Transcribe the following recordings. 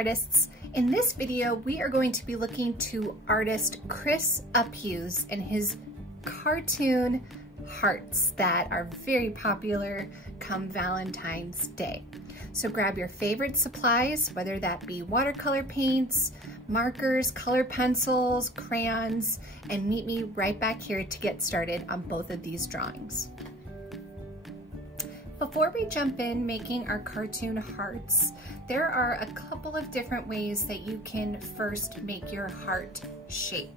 artists. In this video, we are going to be looking to artist Chris Uphues and his cartoon hearts that are very popular come Valentine's Day. So grab your favorite supplies, whether that be watercolor paints, markers, color pencils, crayons, and meet me right back here to get started on both of these drawings. Before we jump in making our cartoon hearts, there are a couple of different ways that you can first make your heart shape.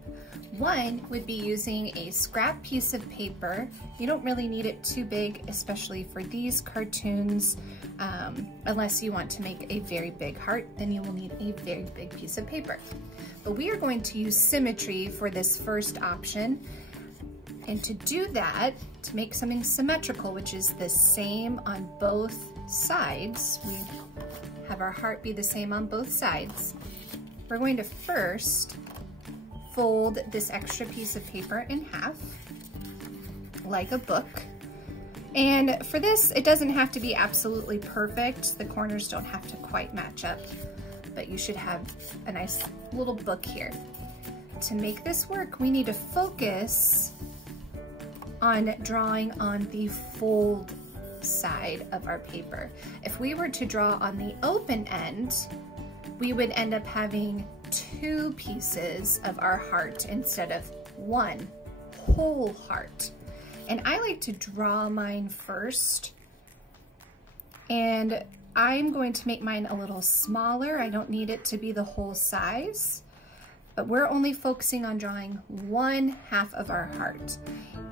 One would be using a scrap piece of paper. You don't really need it too big, especially for these cartoons, unless you want to make a very big heart, then you will need a very big piece of paper. But we are going to use symmetry for this first option. And to do that, to make something symmetrical, which is the same on both sides, we have our heart be the same on both sides. We're going to first fold this extra piece of paper in half, like a book. And for this, it doesn't have to be absolutely perfect. The corners don't have to quite match up, but you should have a nice little book here. To make this work, we need to focus on drawing on the fold side of our paper. If we were to draw on the open end, we would end up having two pieces of our heart instead of one whole heart. And I like to draw mine first, and I'm going to make mine a little smaller. I don't need it to be the whole size, but we're only focusing on drawing one half of our heart.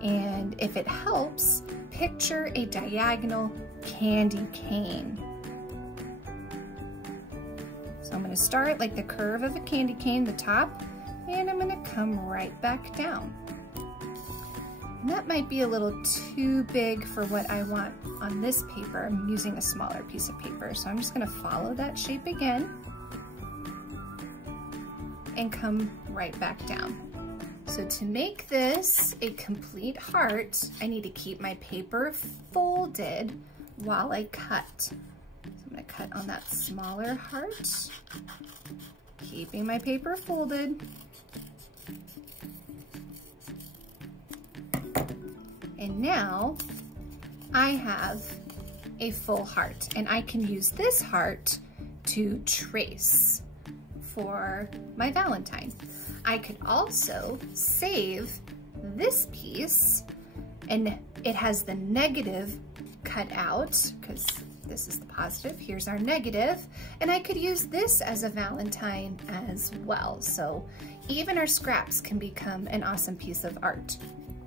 And if it helps, picture a diagonal candy cane. So I'm gonna start like the curve of a candy cane, the top, and I'm gonna come right back down. And that might be a little too big for what I want on this paper. I'm using a smaller piece of paper, so I'm just gonna follow that shape again and come right back down. So to make this a complete heart, I need to keep my paper folded while I cut. So I'm gonna cut on that smaller heart, keeping my paper folded. And now I have a full heart, and I can use this heart to trace for my Valentine. I could also save this piece, and it has the negative cut out because this is the positive, here's our negative, and I could use this as a Valentine as well. So even our scraps can become an awesome piece of art.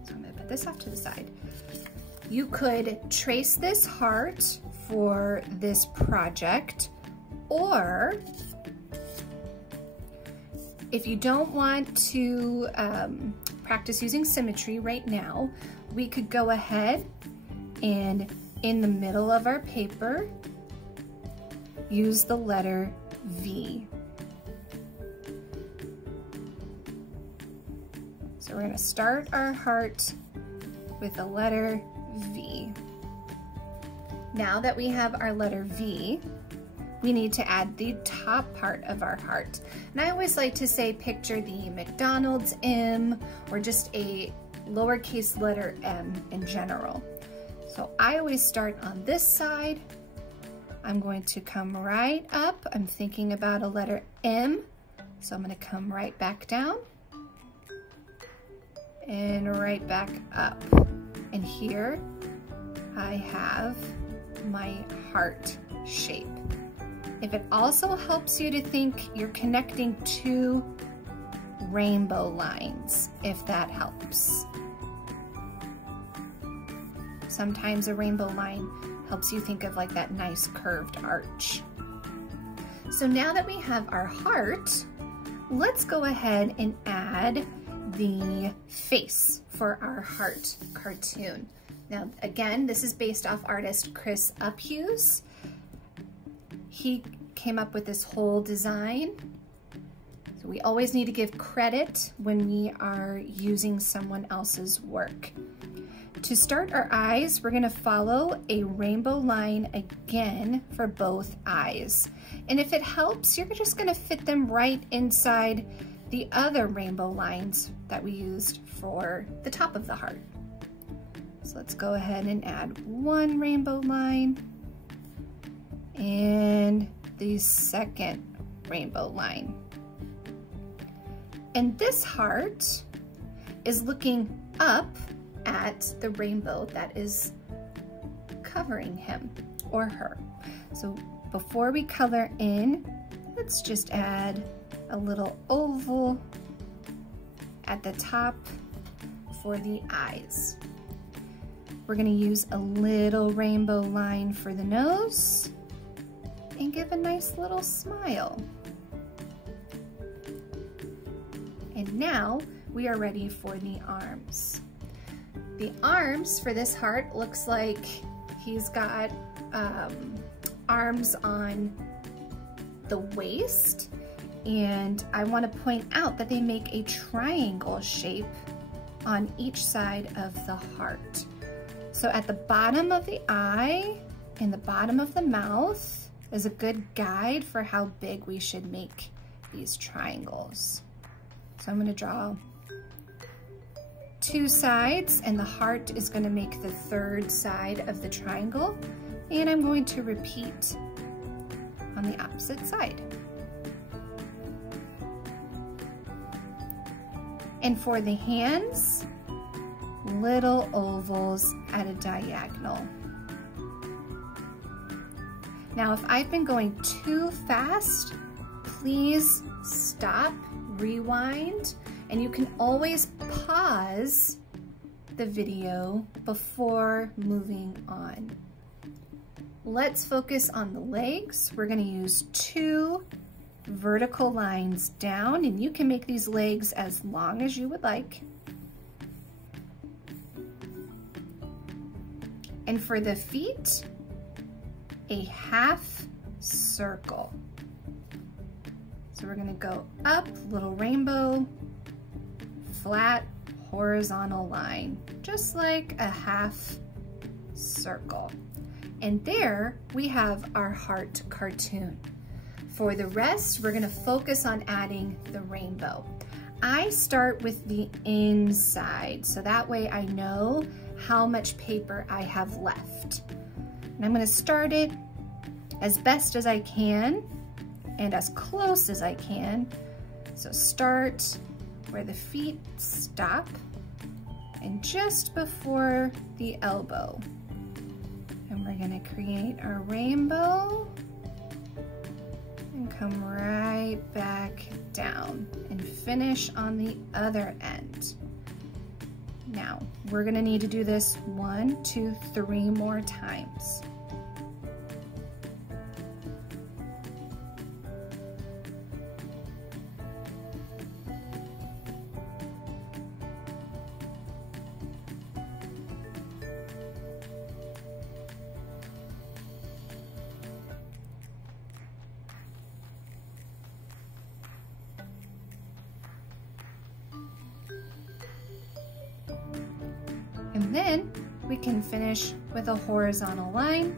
So I'm gonna put this off to the side. You could trace this heart for this project, or if you don't want to practice using symmetry right now, we could go ahead and in the middle of our paper, use the letter V. So we're gonna start our heart with the letter V. Now that we have our letter V, we need to add the top part of our heart. And I always like to say picture the McDonald's M or just a lowercase letter m in general. So I always start on this side. I'm going to come right up. I'm thinking about a letter M. So I'm gonna come right back down and right back up. And here I have my heart shape. If it also helps you to think you're connecting two rainbow lines, if that helps. Sometimes a rainbow line helps you think of like that nice curved arch. So now that we have our heart, let's go ahead and add the face for our heart cartoon. Now, again, this is based off artist Chris Uphues. He came up with this whole design. So we always need to give credit when we are using someone else's work. To start our eyes, we're gonna follow a rainbow line again for both eyes. And if it helps, you're just gonna fit them right inside the other rainbow lines that we used for the top of the heart. So let's go ahead and add one rainbow line and the second rainbow line. And this heart is looking up at the rainbow that is covering him or her. So before we color in, let's just add a little oval at the top for the eyes. We're gonna use a little rainbow line for the nose and give a nice little smile. And now we are ready for the arms. The arms for this heart looks like he's got arms on the waist, and I want to point out that they make a triangle shape on each side of the heart. So at the bottom of the eye and the bottom of the mouth is a good guide for how big we should make these triangles. So I'm going to draw two sides, and the heart is going to make the third side of the triangle, and I'm going to repeat on the opposite side. And for the hands, little ovals at a diagonal. Now, if I've been going too fast, please stop, rewind, and you can always pause the video before moving on. Let's focus on the legs. We're going to use two vertical lines down, and you can make these legs as long as you would like. And for the feet, a half circle. So we're going to go up, little rainbow, flat horizontal line, just like a half circle. And there we have our heart cartoon. For the rest, we're gonna focus on adding the rainbow. I start with the inside, so that way I know how much paper I have left. And I'm gonna start it as best as I can and as close as I can. So start where the feet stop and just before the elbow. And we're gonna create our rainbow and come right back down and finish on the other end. Now, we're gonna need to do this 1, 2, 3 more times. And then we can finish with a horizontal line.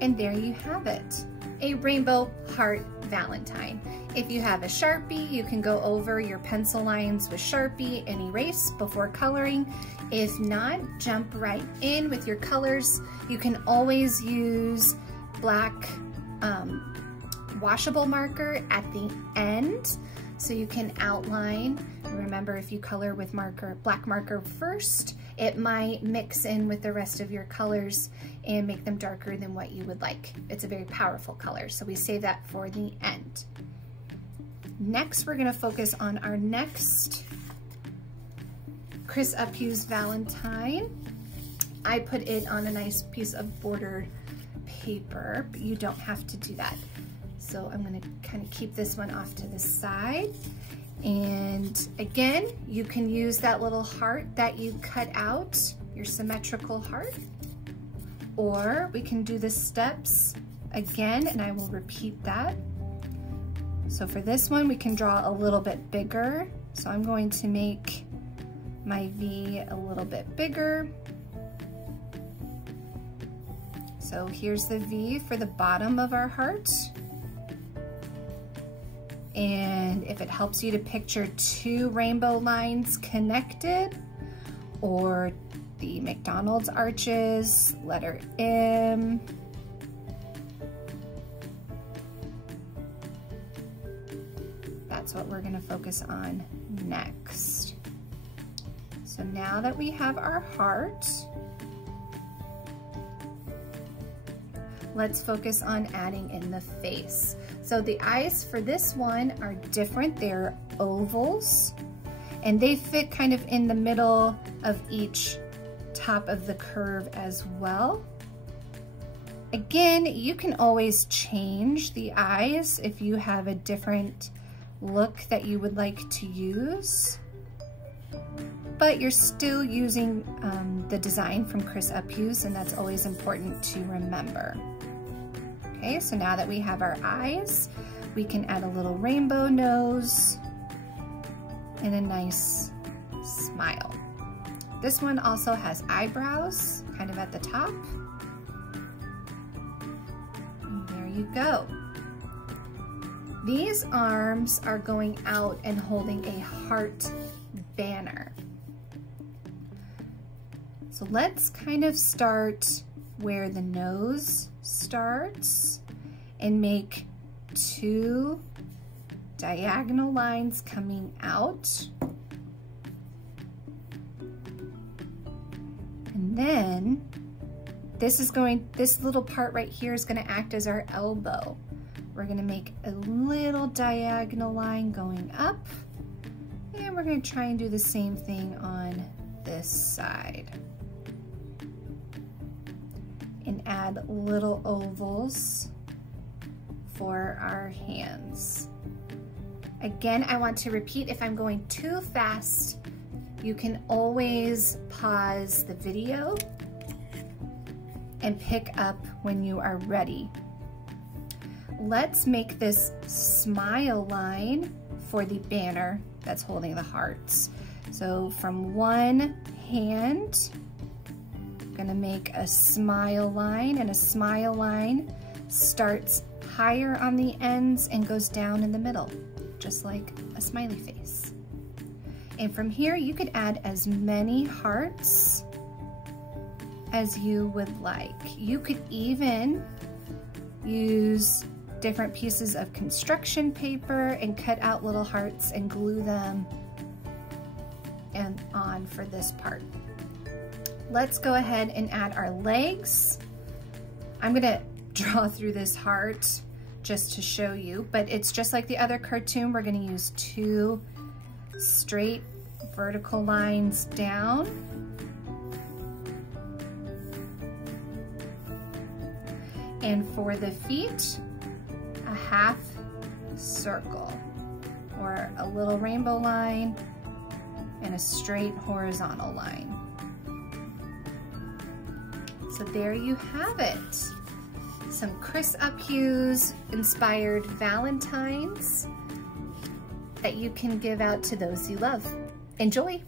And there you have it, a rainbow heart Valentine. If you have a Sharpie, you can go over your pencil lines with Sharpie and erase before coloring. If not, jump right in with your colors. You can always use black washable marker at the end, so you can outline. Remember, if you color with black marker first, it might mix in with the rest of your colors and make them darker than what you would like. It's a very powerful color, so we save that for the end. Next, we're gonna focus on our next Chris Uphues Valentine. I put it on a nice piece of bordered paper, but you don't have to do that. So I'm gonna kind of keep this one off to the side. And again, you can use that little heart that you cut out, your symmetrical heart, or we can do the steps again, and I will repeat that. So for this one, we can draw a little bit bigger. So I'm going to make my V a little bit bigger. So here's the V for the bottom of our heart. And if it helps you to picture two rainbow lines connected, or the McDonald's arches, letter M. That's what we're gonna focus on next. So now that we have our heart, let's focus on adding in the face. So the eyes for this one are different. They're ovals, and they fit kind of in the middle of each top of the curve as well. Again, you can always change the eyes if you have a different look that you would like to use, but you're still using the design from Chris Uphues, and that's always important to remember. Okay, so now that we have our eyes, we can add a little rainbow nose and a nice smile. This one also has eyebrows, kind of at the top. And there you go. These arms are going out and holding a heart banner. So let's kind of start where the nose starts and make two diagonal lines coming out. And then this little part right here is going to act as our elbow. We're going to make a little diagonal line going up, and we're going to try and do the same thing on this side. And add little ovals for our hands. Again, I want to repeat, if I'm going too fast, you can always pause the video and pick up when you are ready. Let's make this smile line for the banner that's holding the hearts. So from one hand, gonna make a smile line, and a smile line starts higher on the ends and goes down in the middle, just like a smiley face. And from here, you could add as many hearts as you would like. You could even use different pieces of construction paper and cut out little hearts and glue them and on for this part. Let's go ahead and add our legs. I'm gonna draw through this heart just to show you, but it's just like the other cartoon. We're gonna use two straight vertical lines down. And for the feet, a half circle, or a little rainbow line and a straight horizontal line. So there you have it. Some Chris Uphues inspired Valentines that you can give out to those you love. Enjoy.